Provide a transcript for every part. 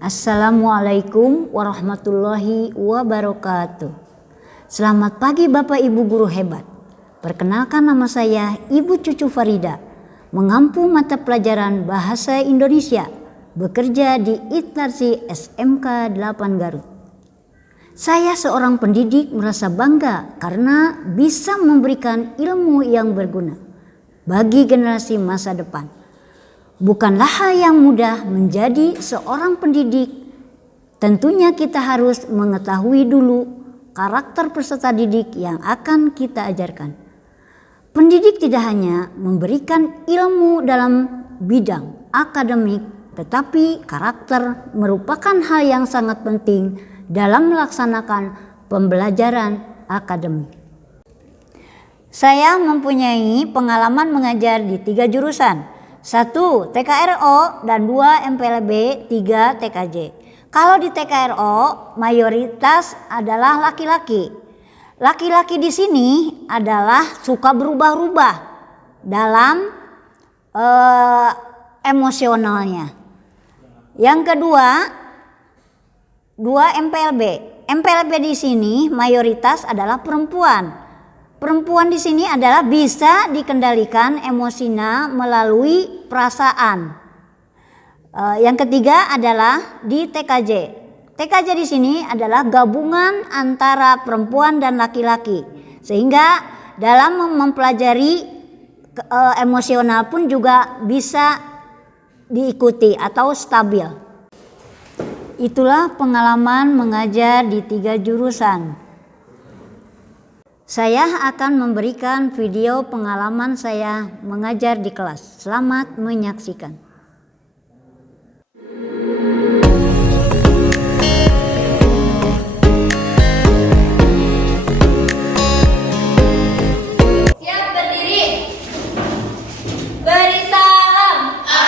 Assalamualaikum warahmatullahi wabarakatuh. Selamat pagi Bapak Ibu guru hebat. Perkenalkan, nama saya Ibu Cucu Farida, mengampu mata pelajaran Bahasa Indonesia, bekerja di Instansi SMK 8 Garut. Saya seorang pendidik merasa bangga karena bisa memberikan ilmu yang berguna bagi generasi masa depan. Bukanlah hal yang mudah menjadi seorang pendidik. Tentunya kita harus mengetahui dulu karakter peserta didik yang akan kita ajarkan. Pendidik tidak hanya memberikan ilmu dalam bidang akademik, tetapi karakter merupakan hal yang sangat penting dalam melaksanakan pembelajaran akademik. Saya mempunyai pengalaman mengajar di 3 jurusan. 1 TKRO dan 2 MPLB, 3 TKJ. Kalau di TKRO mayoritas adalah laki-laki. Laki-laki di sini adalah suka berubah-ubah dalam emosionalnya. Yang kedua, 2 MPLB. MPLB di sini mayoritas adalah perempuan. Perempuan di sini adalah bisa dikendalikan emosinya melalui perasaan. Yang ketiga adalah di TKJ. TKJ di sini adalah gabungan antara perempuan dan laki-laki, sehingga dalam mempelajari emosional pun juga bisa diikuti atau stabil. Itulah pengalaman mengajar di 3 jurusan. Saya akan memberikan video pengalaman saya mengajar di kelas. Selamat menyaksikan. Siap berdiri. Beri salam. Assalamualaikum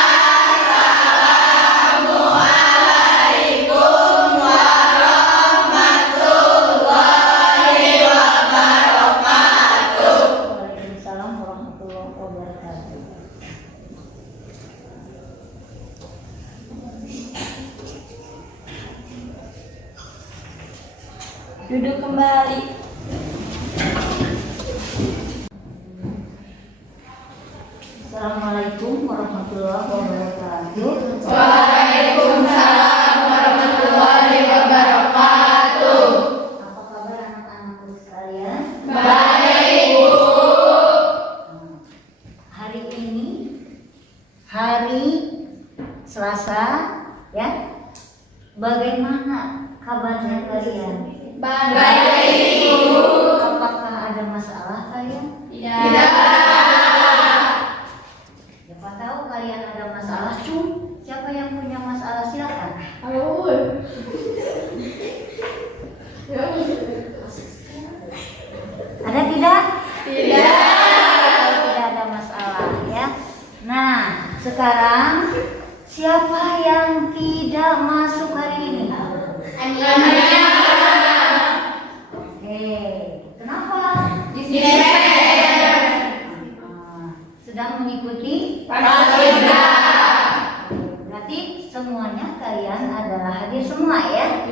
warahmatullahi wabarakatuh. Waalaikumsalam warahmatullahi wabarakatuh. Duduk kembali. Assalamualaikum warahmatullahi wabarakatuh. Waalaikumsalam warahmatullahi wabarakatuh. Apa kabar anak-anakku sekalian? Baik, Bu. Hari ini hari Selasa, ya. Bagaimana kabarnya kalian? Baik, Bu. Apakah ada masalah kalian? Tidak. Siapa tahu kalian ada masalah, siapa yang punya masalah silakan. Ada tidak? Tidak ada masalah, ya. Nah, sekarang siapa yang tidak masuk hari ini? Kenapa? Sedang mengikuti? Berarti semuanya kalian adalah hadir semua, ya?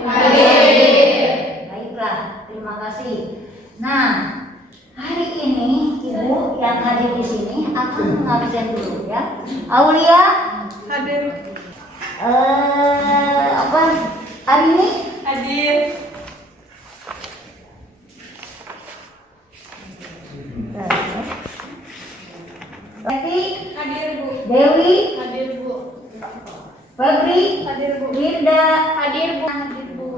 Baiklah, terima kasih. Nah, hari ini Ibu yang hadir di sini akan mengabsen dulu, ya. Aulia Hadir. apa hari ini? Hadir. Tapi Hadir, Bu. Dewi, Hadir, Bu. Febri, Hadir, Bu. Wirda, Hadir, Bu. Hadir, Bu.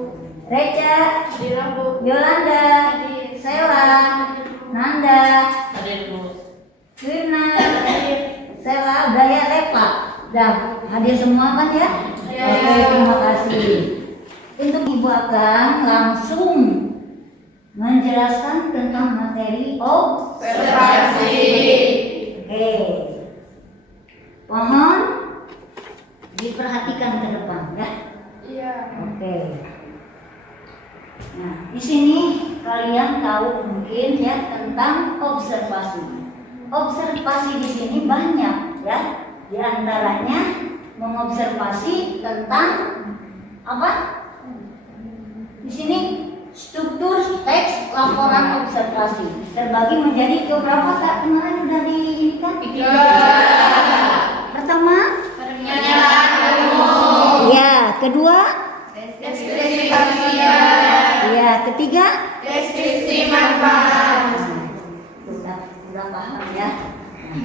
Reca, Hadir, Bu. Yolanda, Hadir. Sela, Nanda, Hadir, Bu. Firna, Sela, Daya, Lepa. Dah hadir semua kan, ya? Ya. Oke, terima kasih. Untuk Ibu akan langsung menjelaskan tentang materi Observasi. Oke. Mohon diperhatikan ke depan, ya. Iya. Oke. Nah, di sini kalian tahu mungkin, ya, tentang observasi. Observasi di sini banyak, ya. Di antaranya mengobservasi tentang apa? Di sini struktur teks laporan observasi terbagi menjadi beberapa, Kak? Kemarin udah diinginkan? Pertama, Pernyataan umum. ya. Kedua, Deskripsi bagian. ya. Ketiga, Deskripsi manfaat. udah paham ya.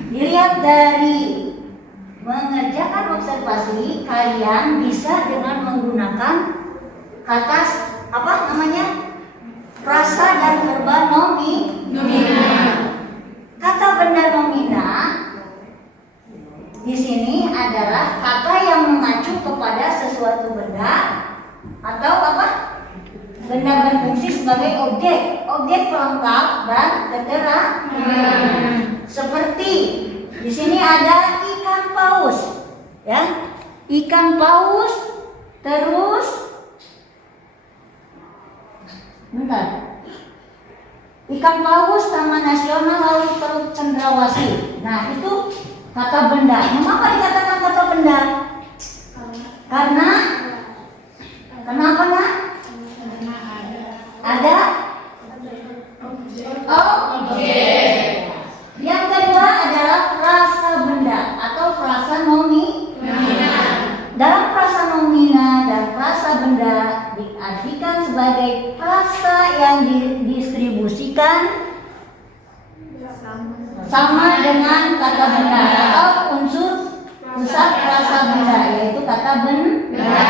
Dilihat dari mengerjakan observasi, kalian bisa dengan menggunakan kata apa namanya? Frasa dan verba nomina. Kata benda nomina di sini adalah kata yang mengacu kepada sesuatu benda atau apa? Benda berfungsi sebagai objek pelengkap dan keterangan. Seperti di sini ada ikan paus, ya, ikan paus, terus, bentar, ikan paus Taman Nasional lalu Teluk Cendrawasih. Nah itu kata benda. Mengapa dikatakan kata benda? Karena kenapa nak? Ada objek. Yang kedua adalah frasa benda atau frasa nomina. Dalam frasa nomina dan frasa benda diartikan sebagai frasa yang didistribusikan sama dengan kata benda atau unsur pusat frasa benda, yaitu kata benda.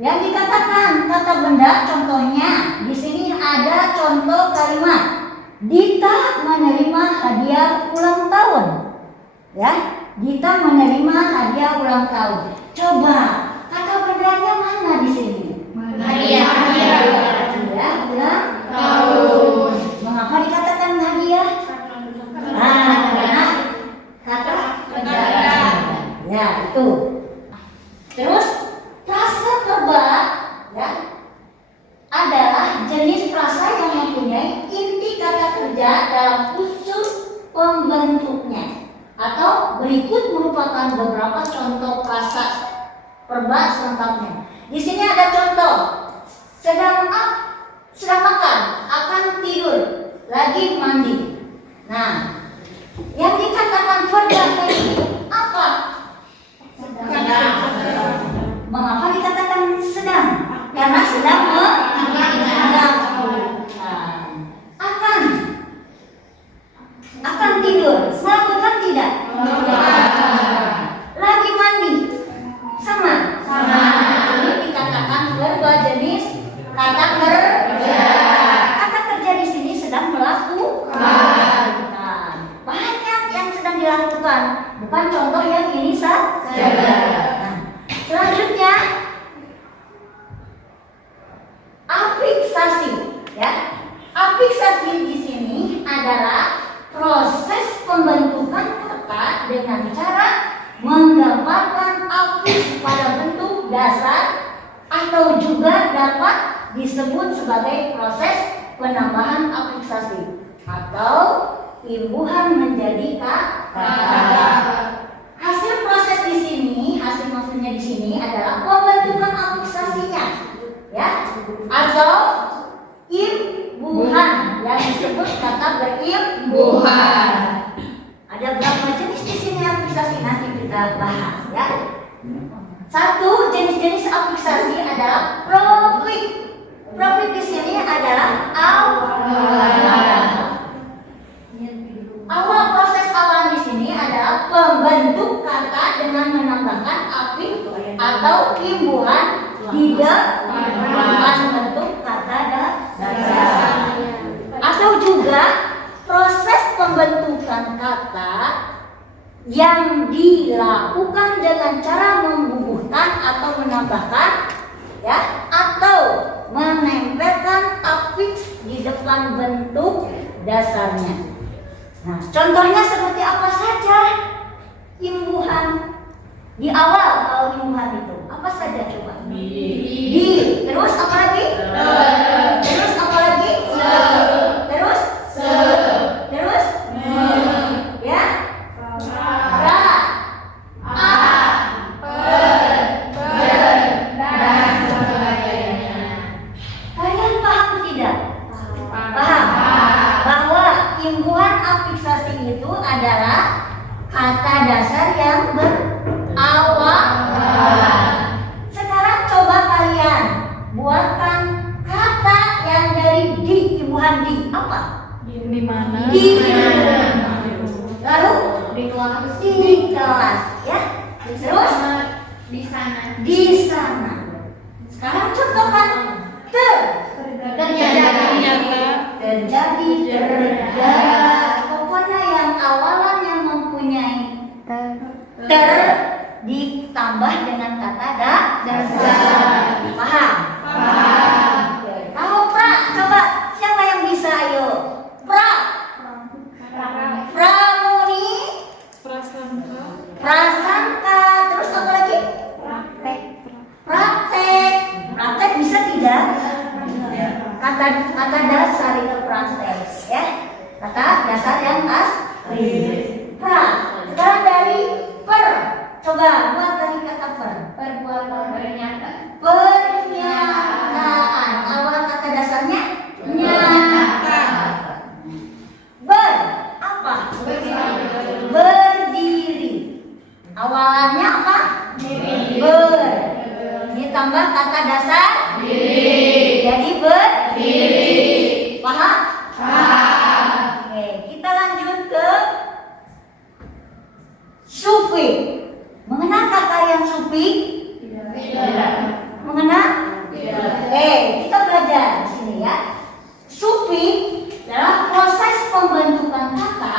Yang dikatakan kata benda, contohnya di sini ada contoh kalimat Dita menerima hadiah ulang tahun. Ya, Dita menerima hadiah ulang tahun. Coba kata bendanya mana di sini? Hadiah. Hadiah ulang tahun. Mengapa dikatakan hadiah? Karena kata benda. Ya, itu. Terus frasa verba, ya, adalah jenis frasa yang mempunyai inti kata kerja dalam unsur pembentuknya. Atau berikut merupakan beberapa contoh frasa verba selengkapnya. Di sini ada contoh. Sedang makan, akan tidur, lagi mandi. Nah, yang dikatakan verba tadi apa? Mengapa dikatakan sedang? Karena sedang akan tidur, melakukan tidak? Lagi mandi, sama. Ini dikatakan verba jenis kata kerja. Kata kerja di sini sedang melakukan. Banyak yang sedang dilakukan, bukan contoh yang ini saja. Selanjutnya afiksasi, ya. Afiksasi di sini adalah proses pembentukan kata dengan cara menggambarkan afiks pada bentuk dasar atau juga dapat disebut sebagai proses penambahan afiksasi atau imbuhan menjadi kata. Hasil proses di sini, hasil maksudnya di sini adalah pembentukan afiksasinya, ya, atau imbuhan yang disebut kata berimbuhan. Ada berapa jenis di sini afiksasi, nanti kita bahas, ya. Satu jenis-jenis afiksasi adalah profik. Profik di sini adalah awal proses awal di sini adalah pembentuk kata dengan menambahkan afiks atau imbuhan di depan bentuk kata dasar. Atau juga proses pembentukan kata yang dilakukan dengan cara membubuhkan atau menambahkan, ya, atau menempelkan afiks di depan bentuk dasarnya. Nah, contohnya seperti apa saja imbuhan di awal kalau imbuhan itu apa saja coba? Di. Terus apa lagi? Terus apa lagi? Terus? Terus? Ya? Ra. A. Per. Di sana. Sekarang contohkan terjadi, pokoknya yang awalannya mempunyai ditambah dengan kata dasar. Paham? Oke. Kalau pra, coba siapa yang bisa? Ayo. Pramuni, prasangka, terus apa lagi? Praktek bisa tidak? Kata dasar itu praktek, ya. Kata dasar yang asli. Pra. Sekarang dari per. Coba buat dari kata per. Pernyataan. Awal kata dasarnya nyata. Ber. Apa? Berdiri. Awalannya apa? Ber. Ditambah kata dasar jadi berdiri. Paham? Oke, kita lanjut ke sufi. Mengenalkah kalian sufi? Mengenal? Oke, kita belajar di sini ya. Sufi adalah proses pembentukan kata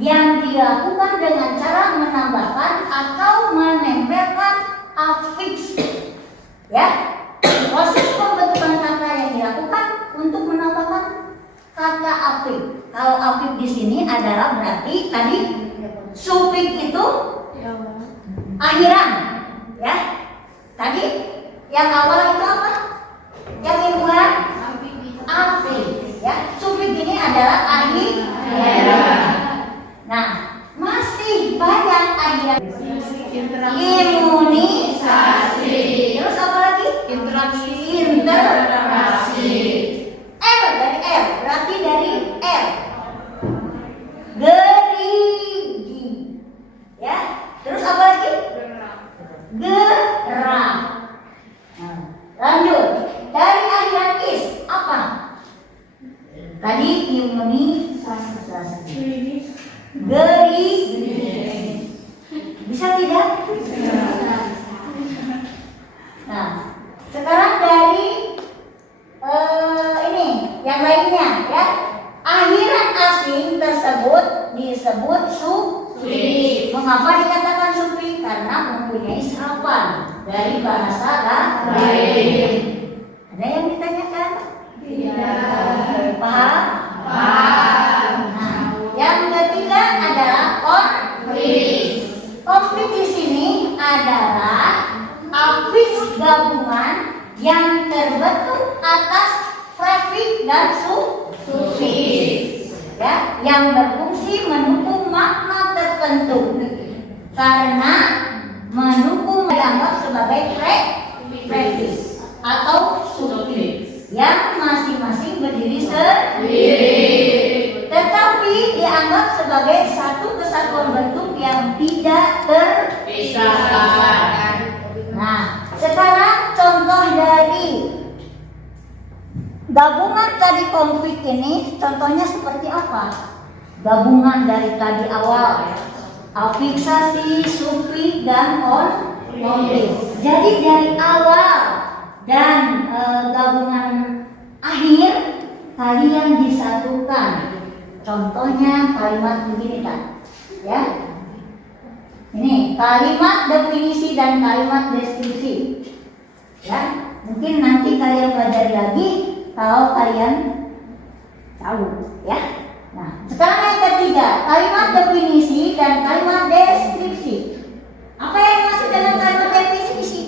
yang dilakukan dengan cara menambahkan atau menempelkan afiks. Ya, proses pembentukan kata yang dilakukan untuk menambahkan kata afiks. Kalau afiks di sini adalah berarti tadi sufiks itu akhiran, ya. Tadi yang awal itu apa? Yang kedua afiks, ya. Sufiks ini adalah akhiran. Nah, masih banyak akhiran. Imunisasi. Terus apa lagi? Interaksi. R dari R, berarti dari R. Gerigi. Ya. Terus apa lagi? Geram. Nah, lanjut. Dari akhiran is apa? Tadi imunisasi. Geri. Bisa tidak? Nah, sekarang dari ini yang lainnya, ya. Akhiran asing tersebut disebut sufi. Mengapa dikatakan sufi? Karena mempunyai serapan dari bahasa lain. Ada yang ditanyakan? Tidak. Paham? Nah, yang ketiga adalah konflik. Konflik di sini adalah afiks gabungan yang terbentuk atas prefix dan sufiks, ya, yang berfungsi mendukung makna tertentu. Karena mendukung dianggap sebagai prefix atau sufiks yang masing-masing berdiri sendiri, tetapi dianggap sebagai satu kesatuan bentuk yang tidak terpisahkan. Nah, sekarang contoh dari gabungan tadi konflik ini, contohnya seperti apa? Gabungan dari tadi awal, afiksasi, sufi, dan konflik. Jadi dari awal dan gabungan akhir kalian disatukan. Contohnya kalimat begini kan, ya. Ini kalimat definisi dan kalimat deskripsi. Ya, mungkin nanti kalian pelajari lagi kalau kalian tahu, ya. Nah, sekarang yang ketiga, kalimat definisi dan kalimat deskripsi. Apa yang dimaksud dengan kalimat definisi?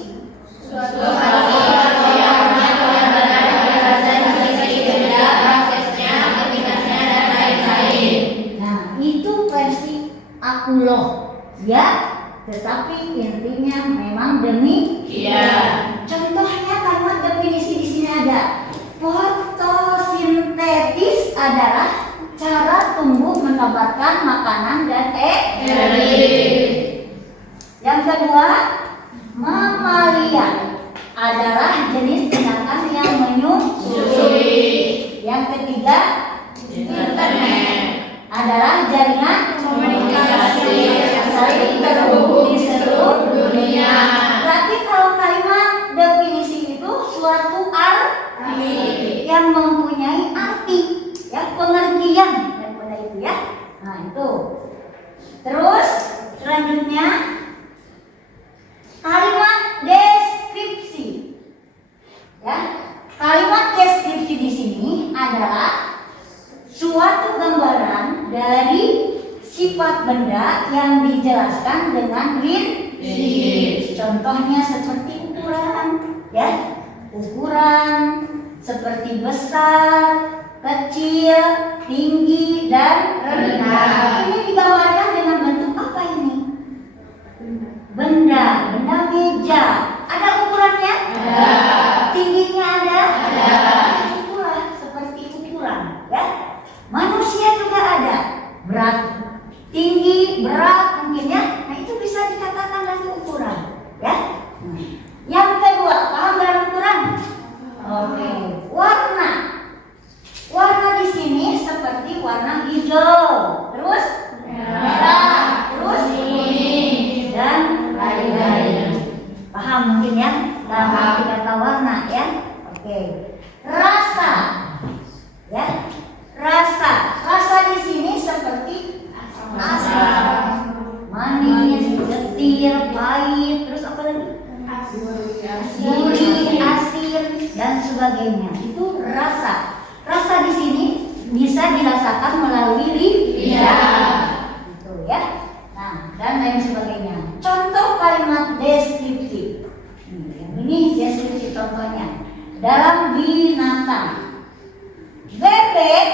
Nah, itu versi akuloh, ya. Tetapi intinya memang demikian. Contohnya kalimat definisi di sini ada. Fotosintesis adalah cara tumbuh mendapatkan makanan dan energi. Yang kedua, mamalia adalah jenis binatang yang menyusui. Yang ketiga, internet adalah jaringan komunikasi yang saling terhubung di seluruh dunia. Berarti Contohnya seperti ukuran, ya. Ukuran seperti besar, kecil, tinggi, dan rendah. Ini digambarkan dengan bentuk apa ini? Benda meja. Ada ukurannya? Ada. Tingginya ada? Ada. Ukuran seperti ukuran, ya. Manusia juga ada. Berat, tinggi, berat mungkin ya. Nah itu bisa dikatakan dari ukuran, ya. Yang kedua, paham dalam ukuran? Oke. Warna. Warna di sini seperti warna hijau, terus merah, terus kuning, dan lain-lain. Paham mungkin ya? Dalam arti kata warna ya. Oke. Rasa, ya. Rasa di sini seperti asam, manis, getir, pahit, terus apa lagi? Gurih, asin, dan sebagainya. Itu rasa. Rasa di sini bisa dirasakan melalui lidah, gitu ya. Nah, dan lain sebagainya. Contoh kalimat deskripsi. Yang ini deskripsi contohnya. Dalam binatang, bebek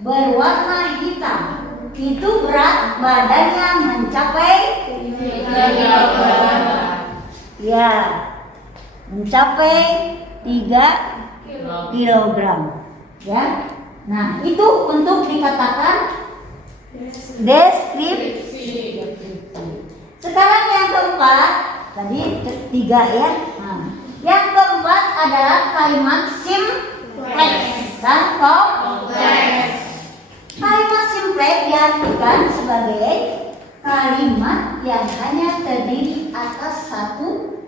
berwarna hitam. Itu berat badannya mencapai 3 ya, mencapai 3 kilogram. Ya, nah itu untuk dikatakan deskripsi. Sekarang yang keempat, tadi 3 ya. Nah, yang keempat adalah kalimat simpleks dan kompleks. Kalimat simpleks diartikan sebagai kalimat yang hanya terdiri atas satu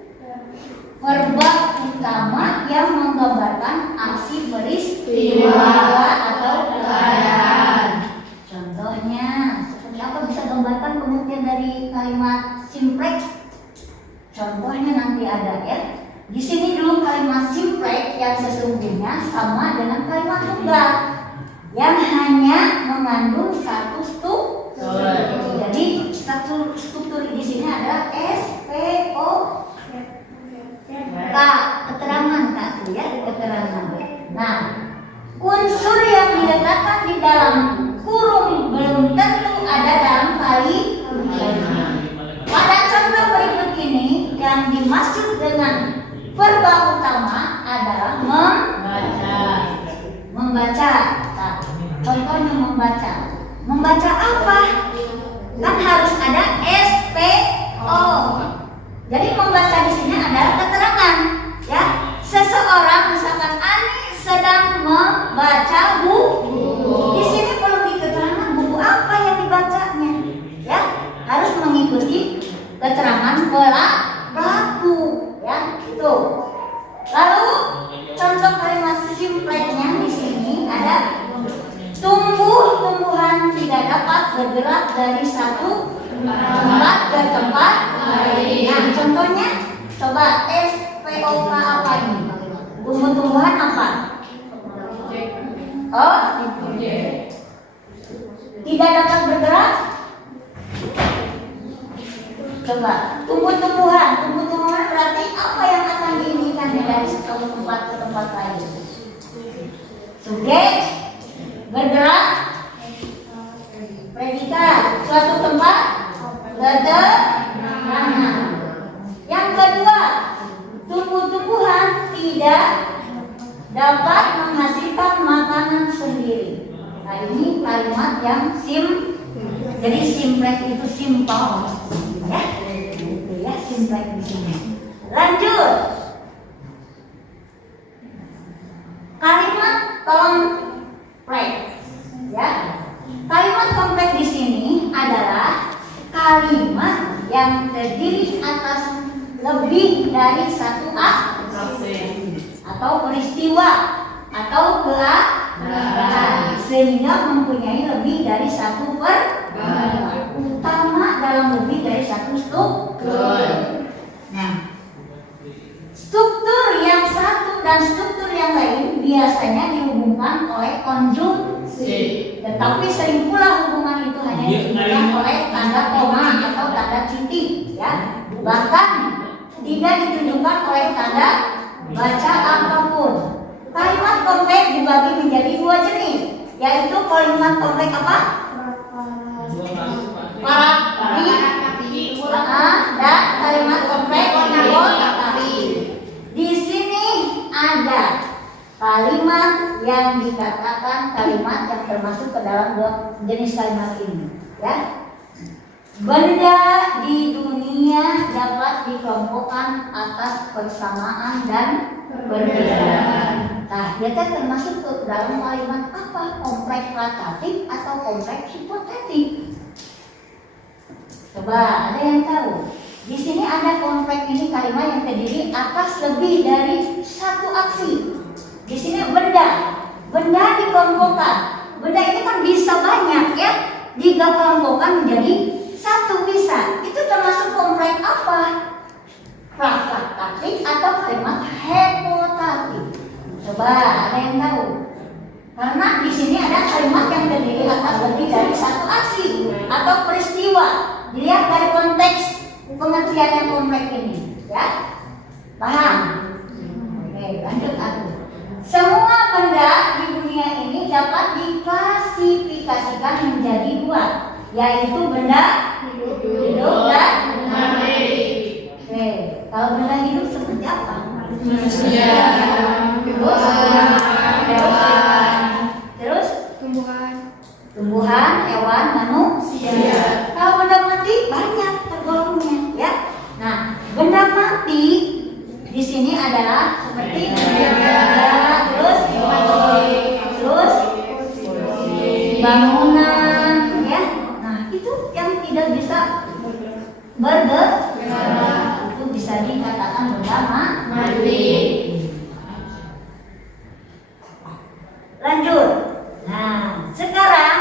verba utama yang menggambarkan aksi peristiwa atau keadaan. Contohnya, seperti apa bisa gambarkan pengertian dari kalimat simpleks? Contohnya nanti ada ya. Di sini dulu kalimat simpleks yang sesungguhnya sama dengan kalimat tunggal yang hanya mengandung satu struktur. Jadi satu struktur di sini adalah SPO. Keterangan ya, keterangan. Nah, unsur yang diletakkan di dalam kurung belum tentu ada dalam kalimat. Pada contoh berikut ini yang dimaksud dengan verba utama adalah membaca. Nah, contohnya membaca. Membaca apa? Kan harus ada SPO. Jadi membaca di sini adalah keterangan, ya. Seseorang misalkan Ani sedang membaca buku. Di sini perlu diketerangan buku apa yang dibacanya, ya. Harus mengikuti keterangan pelaku, ya. Itu. Lalu contoh kalimat simpleksnya di sini ada tumbuhan tidak dapat bergerak dari satu tempat ke tempat lain. Nah, contohnya coba SPOK apa ini? Tumbuh-tumbuhan apa? Oh, tidak dapat bergerak. Coba tumbuh-tumbuhan berarti apa yang akan diinginkan dari satu tempat ke tempat lain? Subjek, bergerak, predikat, suatu tempat, keterangan. Yang kedua, tumbuh-tumbuhan tidak dapat menghasilkan makanan sendiri. Nah ini kalimat yang jadi simpleks itu simpel, ya, itu ya simpleks di sini. Lanjut, kalimat kompleks, ya. Kalimat kompleks di sini adalah kalimat yang terdiri atas lebih dari satu aksi atau peristiwa atau keadaan sehingga mempunyai lebih dari satu verba utama dalam lebih dari satu struktur. Nah, struktur yang satu dan struktur yang lain biasanya dihubungkan oleh konjungsi, tetapi sering pula hubungan itu hanya dihubungkan oleh tanda koma atau tanda titik, ya. Bahkan tidak ditunjukkan oleh tanda baca apapun. Kalimat kompleks dibagi menjadi dua jenis, yaitu kalimat kompleks apa? Dan kalimat kompleks tapi. Di sini ada kalimat yang dikatakan kalimat yang termasuk ke dalam dua jenis kalimat ini, ya. Benda di dunia dapat dikelompokkan atas persamaan dan perbedaan. Nah, dia termasuk ke dalam kalimat apa? Kompleks platatif atau kompleks hipotetik? Coba, ada yang tahu? Di sini ada kompleks ini kalimat yang terdiri atas lebih dari satu aksi. Di sini benda dikelompokkan. Benda ini kan bisa banyak, ya. Dikelompokkan menjadi satu bisa. Itu termasuk kompleks apa? Platatif atau kalimat hipotetik? Coba, ada yang tahu? Karena di sini ada kalimat yang terdiri atas lebih dari satu aksi atau peristiwa. Dilihat dari konteks pengertian yang kompleks ini, ya. Paham? Oke, lanjut aku. Semua benda di dunia ini dapat diklasifikasikan menjadi dua, yaitu benda hidup dan mati. Oke, kalau benda hidup seperti apa? Manusia. Terus Tumbuhan. hewan, manusia. Kalau benda mati banyak tergolongnya, ya. Nah, benda mati di sini adalah seperti terus bangunan, ya. Nah, itu yang tidak bisa bergerak, itu bisa dikatakan benda mati. Lanjut. Nah, sekarang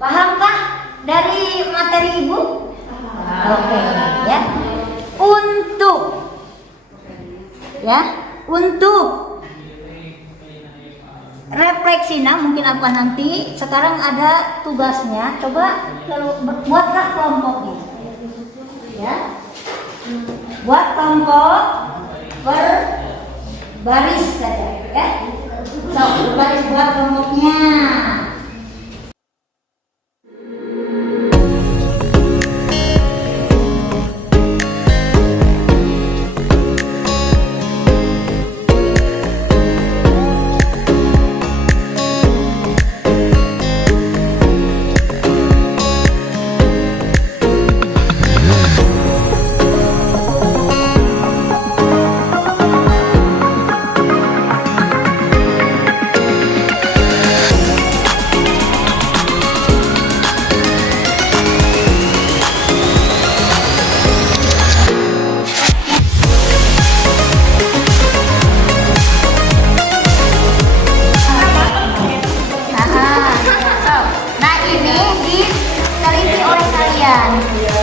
pahamkah dari materi Ibu? Oke, ya. Untuk refleksinya mungkin apa nanti. Sekarang ada tugasnya. Coba buatlah kelompoknya, ya. Buat kelompok berbaris saja, ya. So, berbaris buat kelompoknya.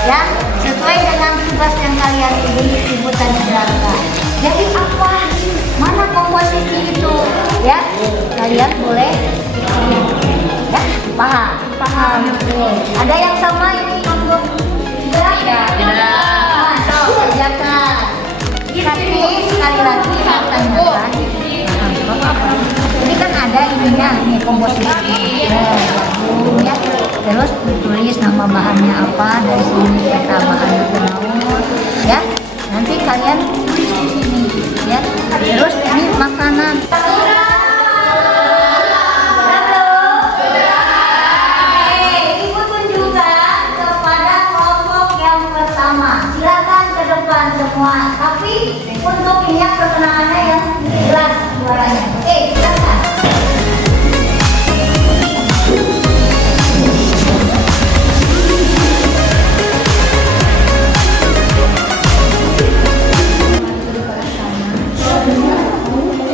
Ya, sesuai dengan tugas yang kalian ibu tadi jelaskan. Jadi apa? Mana komposisi itu? Ya, kalian boleh ya, paham. Ada yang sama ini untuk tidak. Kerjakan. Tapi sekali lagi saya tanyakan. Ini kan ada ininya, nih komposisi. Ya. Terus ditulis nama bahannya apa, dari sini peta bahannya naon, ya. Nanti kalian tulis di sini, ya. Terus ini makanan. Ibu tunjukkan kepada kelompok yang pertama. Silakan ke depan semua. Tapi untuk minyak perkenalannya yang jelas suaranya. Silakan.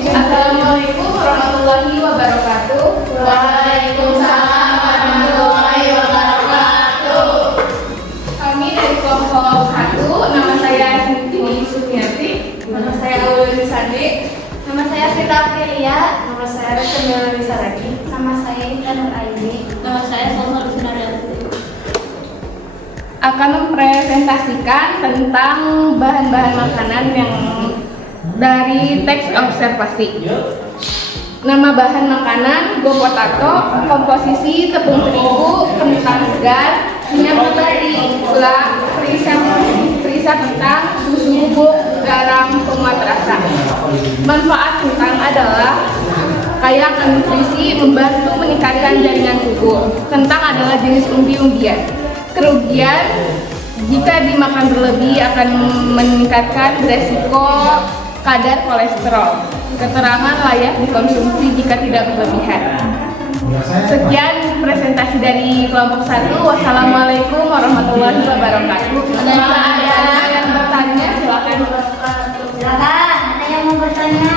Assalamualaikum warahmatullahi wabarakatuh. Waalaikumsalam warahmatullahi wabarakatuh. Kami dari kelompok 1, nama saya Sintini Sumiati, nama saya Aulul Sandi, nama saya Sita Aprilia, nama saya Retno Risaragi, nama saya Intan Nur Aini, nama saya Salma Lucinariati. akan mempresentasikan tentang bahan-bahan makanan yang dari teks observasi. Nama bahan makanan go potato, komposisi tepung terigu, kentang segar, minyak nabati, gula, perisa kentang, susu bubuk, garam, penguat rasa. Manfaat kentang adalah kaya akan nutrisi, membantu meningkatkan jaringan tubuh. Kentang adalah jenis umbi-umbian. Kerugian jika dimakan berlebih akan meningkatkan resiko kadar kolesterol. Keterangan layak dikonsumsi jika tidak berlebihan. Sekian presentasi dari kelompok 1. Wassalamualaikum warahmatullahi wabarakatuh. Jika ada yang bertanya silakan. Silakan, ada yang mau bertanya?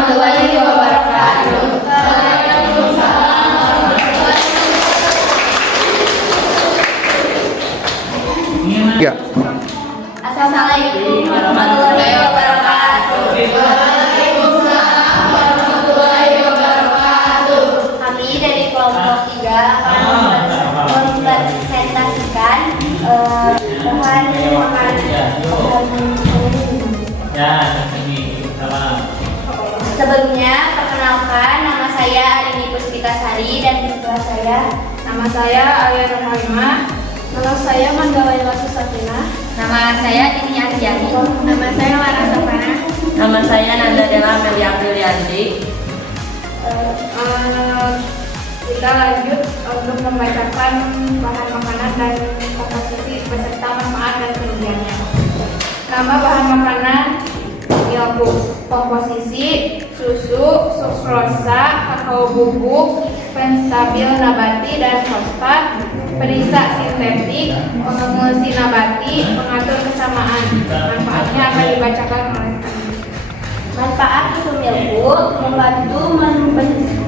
Warahmatullahi wabarakatuh. Ya. Assalamualaikum warahmatullahi wabarakatuh. Waalaikumsalam warahmatullahi wabarakatuh. Kami dari kelompok 3 akan mempresentasikan bahan makanan. Sebelumnya, perkenalkan, nama saya Arini Puspitasari dan siswa saya. Nama saya Alia Rahimah. Nama saya Mandalaila Susatina. Nama saya Tini Arjani. Nama saya Lara Sapana. Nama saya Nanda Della Amelia Aprilianti. Kita lanjut untuk membacakan bahan makanan dan komposisi beserta manfaat dan kerugiannya. Nama bahan makanan milku, komposisi susu, sukrosa, kakao bubuk, penstabil nabati dan fosfat, perisa sintetik, pengemulsi nabati, pengatur kesamaan. Manfaatnya akan dibacakan oleh kami. Manfaat susu milku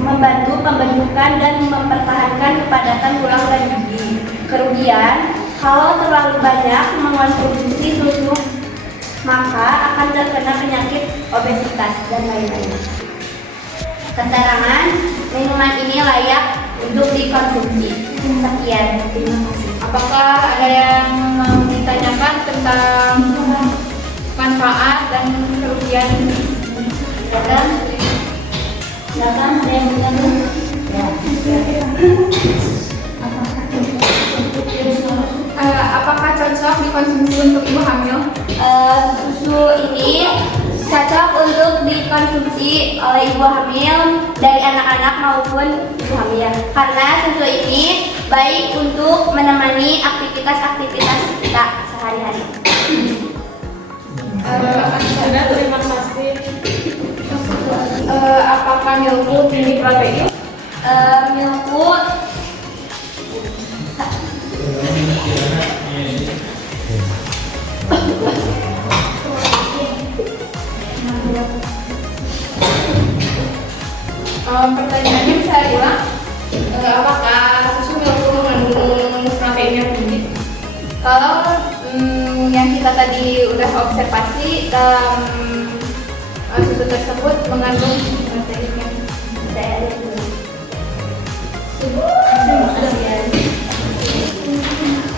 membantu pembentukan dan mempertahankan kepadatan tulang dan gigi. Kerugian, kalau terlalu banyak mengonsumsi susu maka akan terkena penyakit obesitas dan lain-lain. Keterangan, minuman ini layak untuk dikonsumsi. Sekian, terima kasih. Apakah ada yang mau ditanyakan tentang manfaat dan kerugian? Silakan. Silakan, ada yang bertanya? Apakah cocok dikonsumsi untuk ibu hamil? Susu ini cocok untuk dikonsumsi oleh ibu hamil dari anak-anak maupun ibu hamil karena susu ini baik untuk menemani aktivitas-aktivitas kita sehari-hari. Sudah, terima kasih. Apakah milku tinggi protein? Milku Pertanyaannya bisa diulang. Apakah susu milku mengandung protein yang tinggi? Kalau yang kita tadi udah observasi dalam susu tersebut mengandung protein yang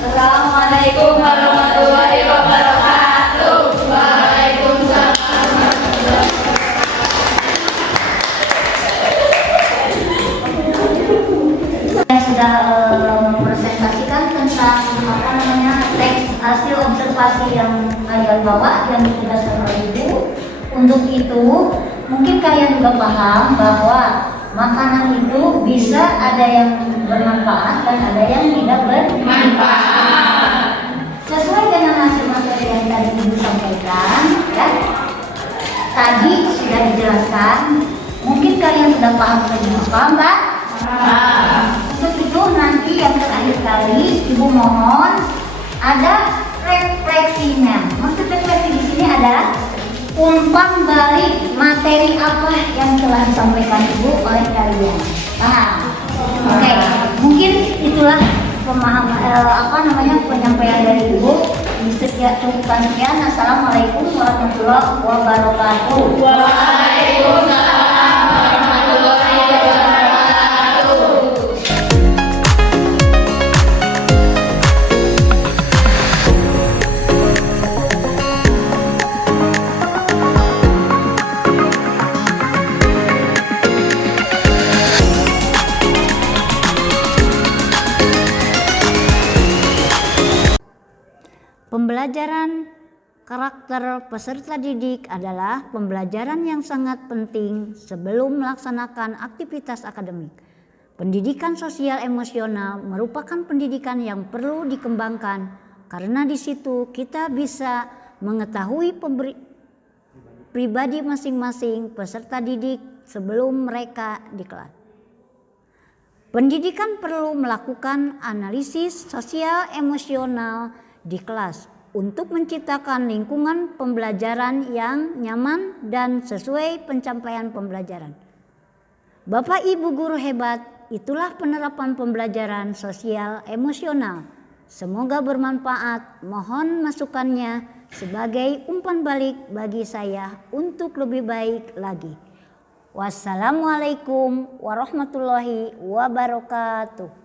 Assalamualaikum warahmatullahi wabarakatuh. Waalaikumsalam. Saya sudah mempresentasikan tentang teks hasil observasi yang kalian bawa yang ditugaskan oleh ibu. Untuk itu mungkin kalian juga paham bahwa makanan itu bisa ada yang bermanfaat dan ada yang tidak bermanfaat. Sesuai dengan hasil materi yang tadi ibu sampaikan, ya. Tadi sudah dijelaskan. Mungkin kalian sudah paham apa, Mbak? Untuk itu nanti yang terakhir kali ibu mohon ada refleksinya. Maksud refleksi di sini adalah umpan balik materi apa yang telah disampaikan ibu oleh kalian. Oke, mungkin itulah penyampaian dari ibu. Cukupkan sekian. Assalamualaikum warahmatullahi wabarakatuh. Waalaikumsalam warahmatullahi wabarakatuh. Pembelajaran karakter peserta didik adalah pembelajaran yang sangat penting sebelum melaksanakan aktivitas akademik. Pendidikan sosial emosional merupakan pendidikan yang perlu dikembangkan karena di situ kita bisa mengetahui pribadi masing-masing peserta didik sebelum mereka di kelas. Pendidikan perlu melakukan analisis sosial emosional di kelas untuk menciptakan lingkungan pembelajaran yang nyaman dan sesuai pencapaian pembelajaran. Bapak Ibu guru hebat, itulah penerapan pembelajaran sosial emosional. Semoga bermanfaat. Mohon masukannya sebagai umpan balik bagi saya untuk lebih baik lagi. Wassalamualaikum warahmatullahi wabarakatuh.